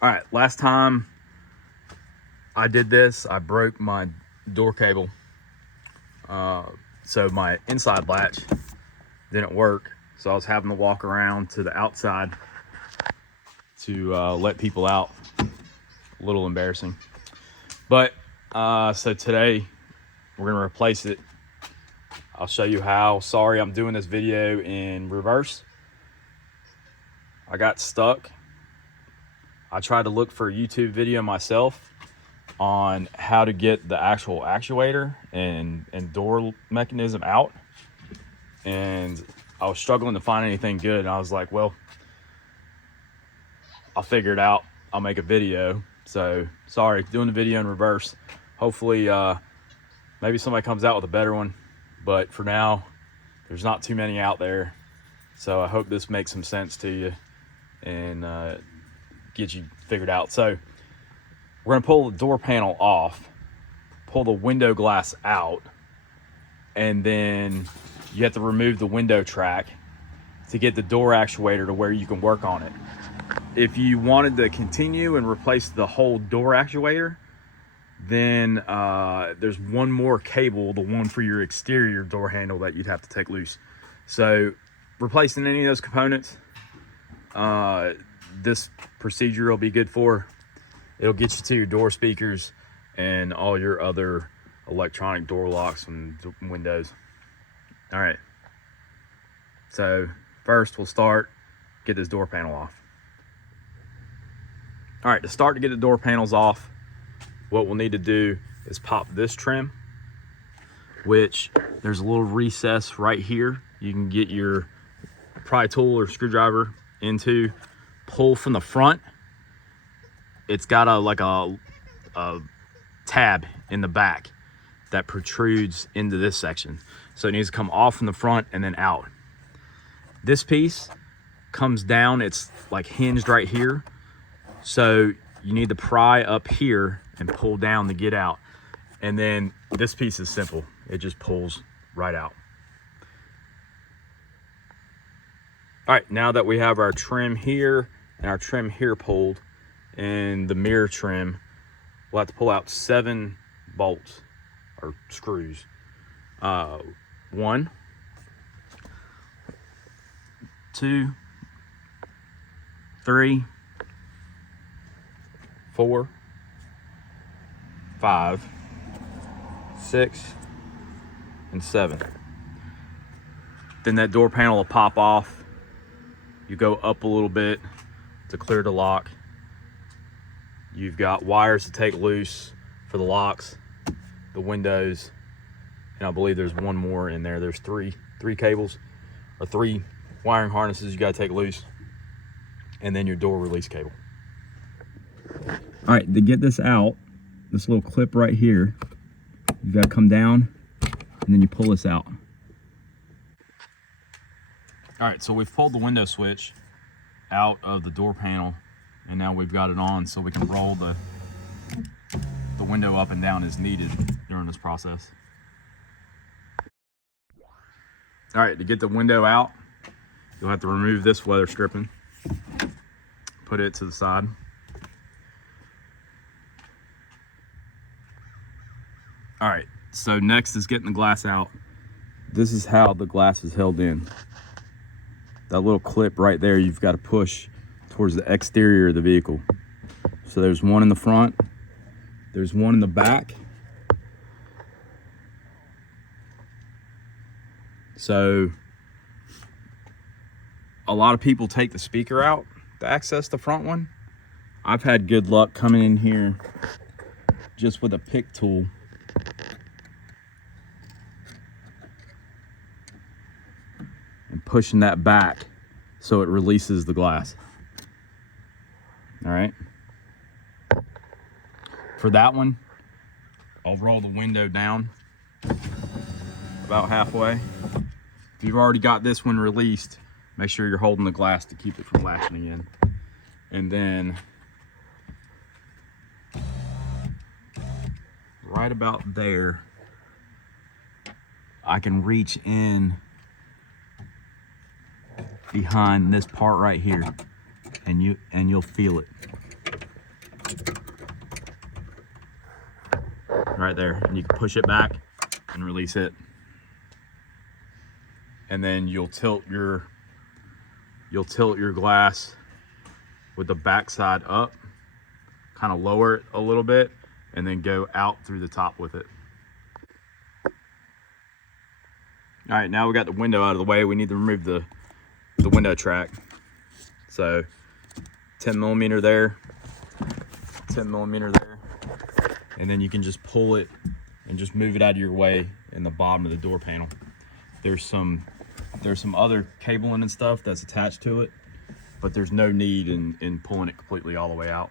All right, last time I did this, I broke my door cable. So my inside latch didn't work. So I was having to walk around to the outside to let people out. A little embarrassing. But so today we're gonna replace it. I'll show you how. Sorry, I'm doing this video in reverse. I got stuck. I tried to look for a YouTube video myself on how to get the actual actuator and door mechanism out. And I was struggling to find anything good. And I was like, well, I'll figure it out. I'll make a video. So sorry, doing the video in reverse. Hopefully, maybe somebody comes out with a better one. But for now, there's not too many out there. So I hope this makes some sense to you and get you figured out. So we're gonna pull the door panel off, pull the window glass out, and then you have to remove the window track to get the door actuator to where you can work on it. If you wanted to continue and replace the whole door actuator, then there's one more cable, the one for your exterior door handle, that you'd have to take loose. So replacing any of those components, this procedure will be good for. It'll get you to your door speakers and all your other electronic door locks and windows. All right, so first we'll get this door panel off. All right, to get the door panels off, what we'll need to do is pop this trim, which there's a little recess right here. You can get your pry tool or screwdriver into, pull from the front. It's got a tab in the back that protrudes into this section. So it needs to come off from the front and then out. This piece comes down, it's like hinged right here. So you need to pry up here and pull down to get out. And then this piece is simple. It just pulls right out. All right, now that we have our trim here and our trim here pulled and the mirror trim, we'll have to pull out 7 bolts or screws. 1, 2, 3, 4, 5, 6, and 7. Then that door panel will pop off. You go up a little bit to clear the lock. You've got wires to take loose for the locks, the windows, and I believe there's one more in there. There's three cables or 3 wiring harnesses you got to take loose, and then your door release cable. All right, to get this out, this little clip right here, you've got to come down and then you pull this out. All right, so we've pulled the window switch out of the door panel, and now we've got it on so we can roll the window up and down as needed during this process. All right, to get the window out, you'll have to remove this weather stripping, put it to the side. All right, so next is getting the glass out. This is how the glass is held in. That little clip right there, you've got to push towards the exterior of the vehicle. So there's one in the front, there's one in the back. So a lot of people take the speaker out to access the front one. I've had good luck coming in here just with a pick tool. And pushing that back so it releases the glass. All right. For that one, I'll roll the window down about halfway. If you've already got this one released, make sure you're holding the glass to keep it from latching again. And then right about there, I can reach in behind this part right here, and you'll feel it. right there, and you can push it back and release it. And then you'll tilt your glass with the back side up, kind of lower it a little bit, and then go out through the top with it. All right, now we got the window out of the way. We need to remove the window track. So 10 millimeter there, 10 millimeter there, and then you can just pull it and just move it out of your way in the bottom of the door panel. There's some other cabling and stuff that's attached to it, but there's no need in pulling it completely all the way out.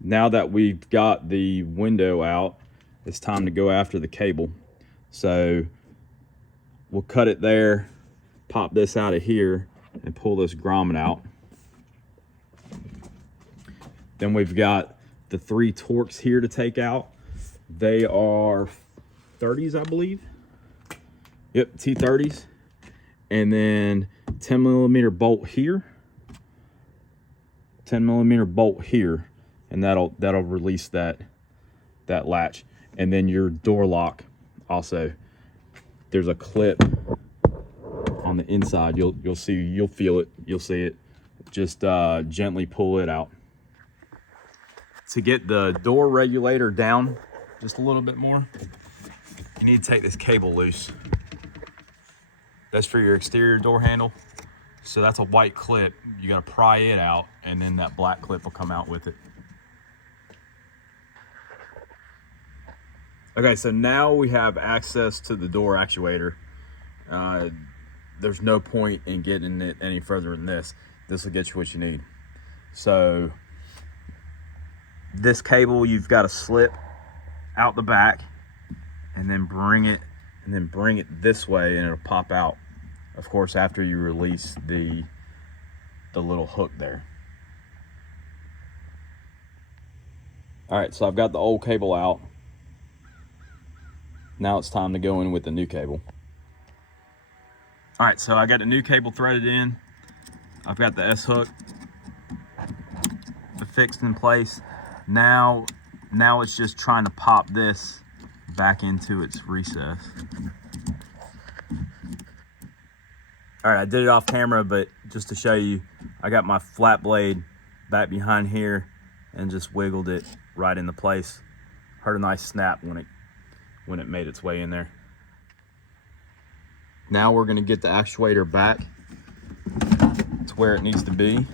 Now that we've got the window out, it's time to go after the cable. So we'll cut it there, pop this out of here, and pull this grommet out. Then we've got the 3 Torx here to take out. They are 30s, I believe. Yep, T30s. And then 10 millimeter bolt here, 10 millimeter bolt here, and that'll release that latch. And then your door lock also. There's a clip on the inside. You'll feel it, you'll see it. Just gently pull it out. To get the door regulator down just a little bit more, you need to take this cable loose. That's for your exterior door handle. So that's a white clip. You gotta pry it out, and then that black clip will come out with it. Okay, so now we have access to the door actuator. There's no point in getting it any further than this. This will get you what you need. So this cable, you've got to slip out the back and then bring it this way, and it'll pop out. Of course, after you release the little hook there. All right, so I've got the old cable out. Now it's time to go in with the new cable. All right, so I got the new cable threaded in. I've got the S-hook fixed in place. Now it's just trying to pop this back into its recess. All right, I did it off camera, but just to show you, I got my flat blade back behind here and just wiggled it right into place. Heard a nice snap when it made its way in there. Now we're gonna get the actuator back to where it needs to be.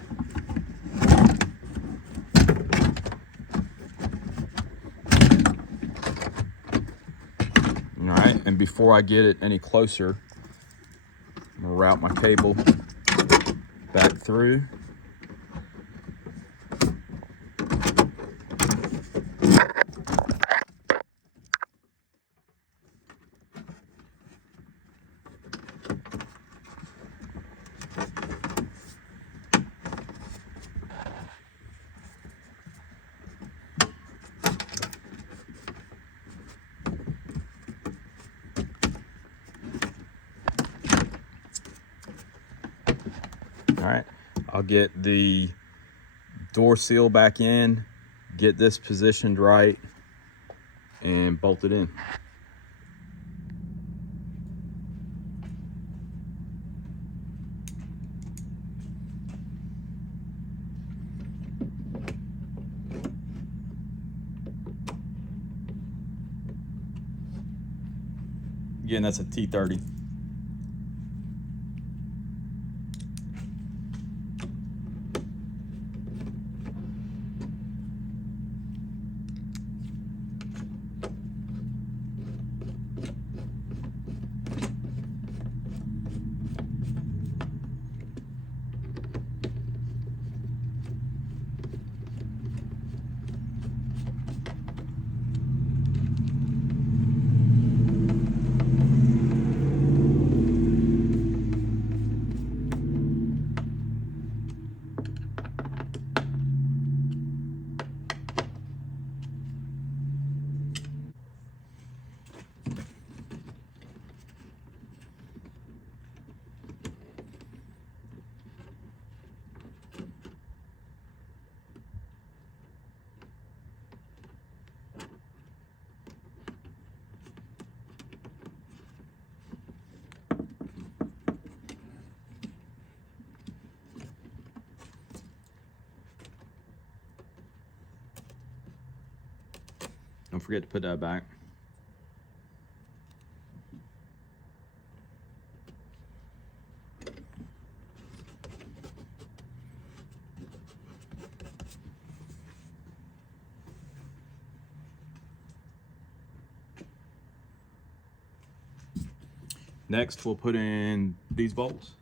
All right, and before I get it any closer, I'm gonna route my cable back through. All right, I'll get the door seal back in, get this positioned right, and bolt it in. Again, that's a T30. forget to put that back. Next, we'll put in these bolts.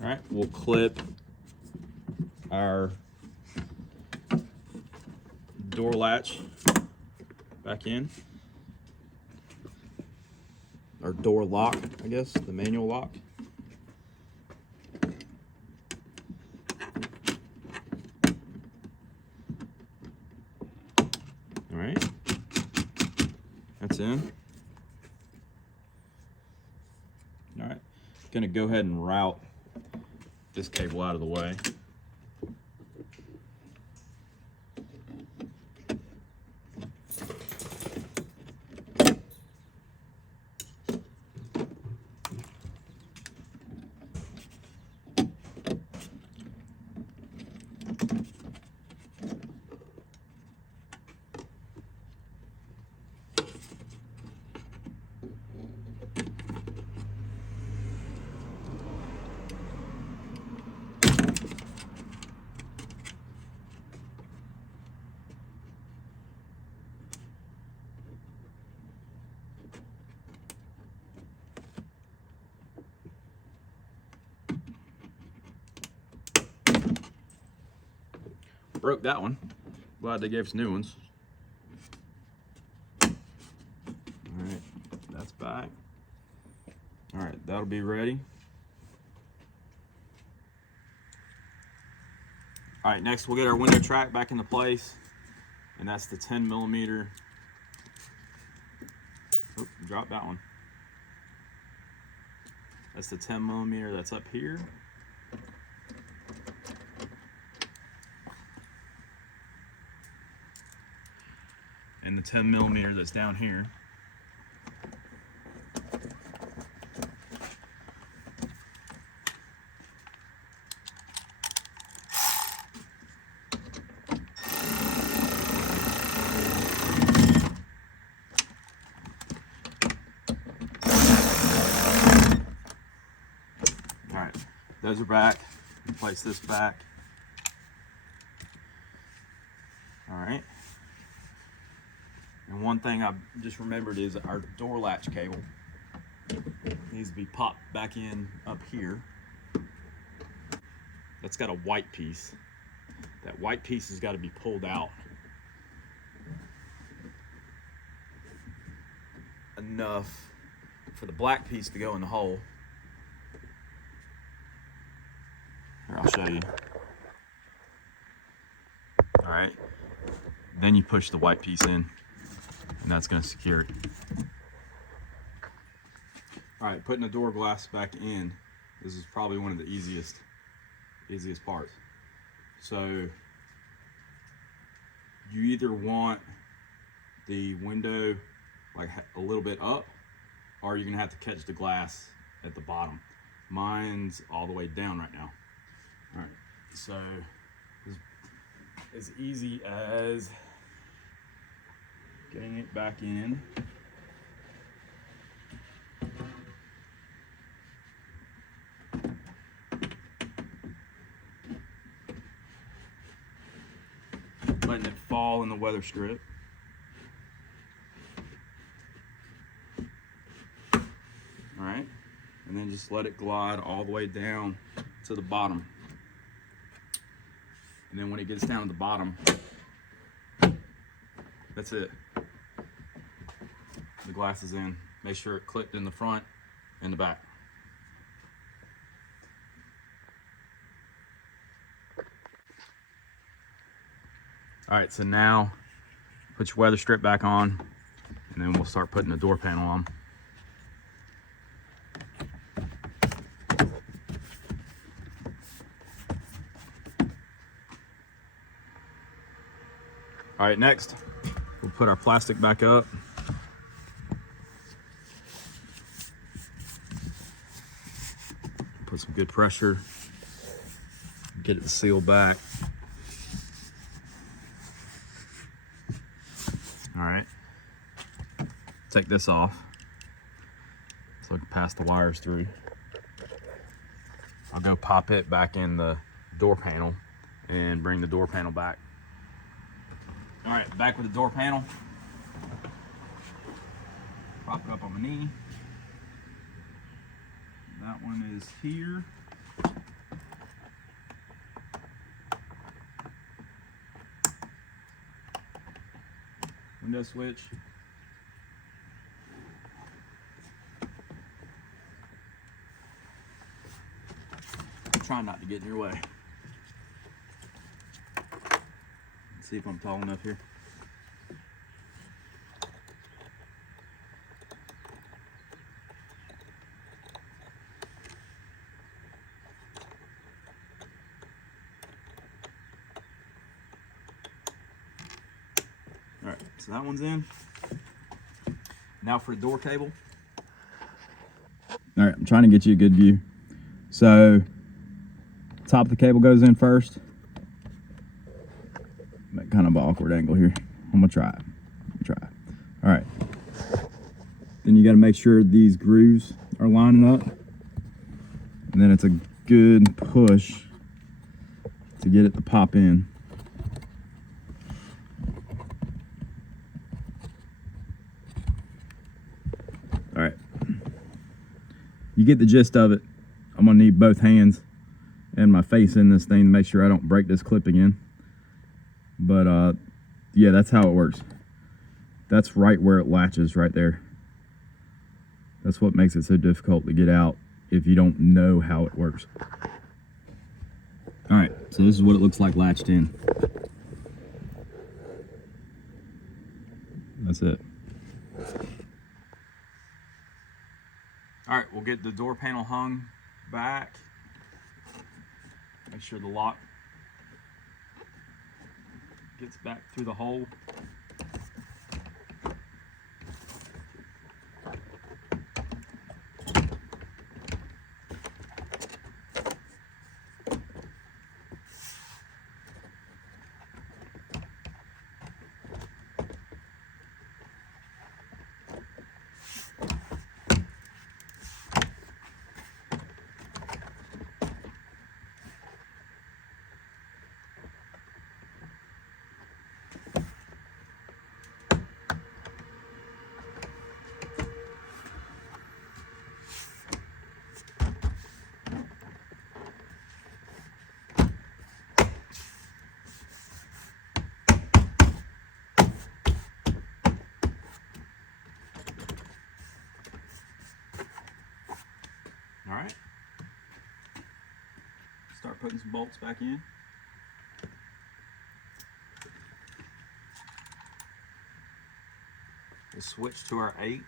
All right, we'll clip our door latch back in. Our door lock, I guess, the manual lock. All right, that's in. All right, gonna go ahead and route this cable out of the way. Broke that one. Glad they gave us new ones. All right, that's back. All right, that'll be ready. All right, next we'll get our window track back into place, and that's the 10mm. Oh, drop that one. That's the 10mm that's up here. And the 10mm that's down here. All right, those are back. Place this back. All right. And one thing I just remembered is our door latch cable needs to be popped back in up here. That's got a white piece. That white piece has got to be pulled out enough for the black piece to go in the hole. Here, I'll show you. All right. Then you push the white piece in, and that's going to secure it. All right, putting the door glass back in, this is probably one of the easiest parts. So you either want the window like a little bit up, or you're gonna have to catch the glass at the bottom. Mine's all the way down right now. All right, so as easy as getting it back in. Letting it fall in the weather strip. All right, and then just let it glide all the way down to the bottom. And then when it gets down to the bottom, that's it. The glass is in. Make sure it clipped in the front in the back. All right, so now put your weather strip back on, and then we'll start putting the door panel on. All right, next, we'll put our plastic back up. Put some good pressure, get it sealed back. All right, take this off so I can pass the wires through. I'll go pop it back in the door panel and bring the door panel back. All right, back with the door panel. Prop it up on my knee. That one is here. Window switch. I'm trying not to get in your way. Let's see if I'm tall enough here. All right, so that one's in. Now for the door cable. All right, I'm trying to get you a good view. So, top of the cable goes in first. That kind of an awkward angle here. I'm gonna try it. All right. Then you gotta make sure these grooves are lining up. And then it's a good push to get it to pop in. All right, you get the gist of it. I'm gonna need both hands and my face in this thing to make sure I don't break this clip again. But yeah, that's how it works. That's right where it latches, right there. That's what makes it so difficult to get out if you don't know how it works. All right, so this is what it looks like latched in. That's it. All right, we'll get the door panel hung back. Make sure the lock gets back through the hole. All right, start putting some bolts back in. We'll switch to our 8.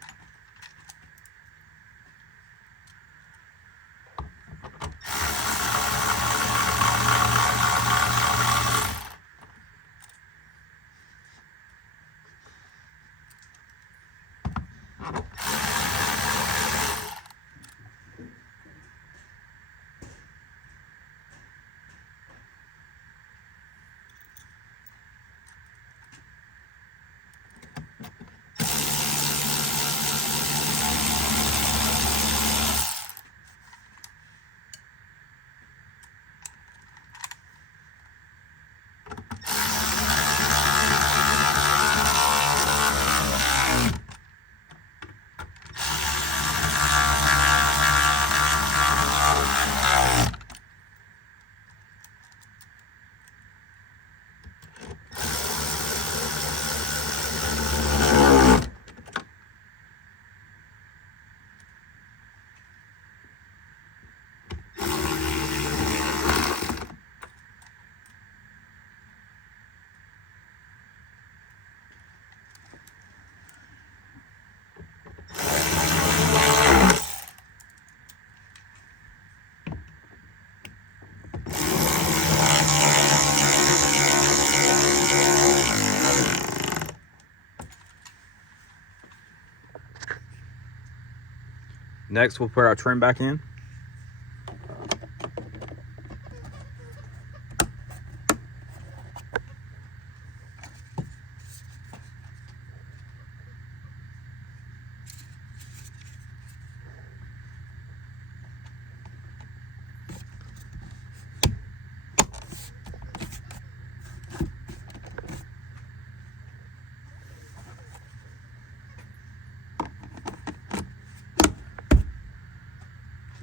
Next, we'll put our trim back in.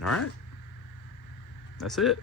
All right, that's it.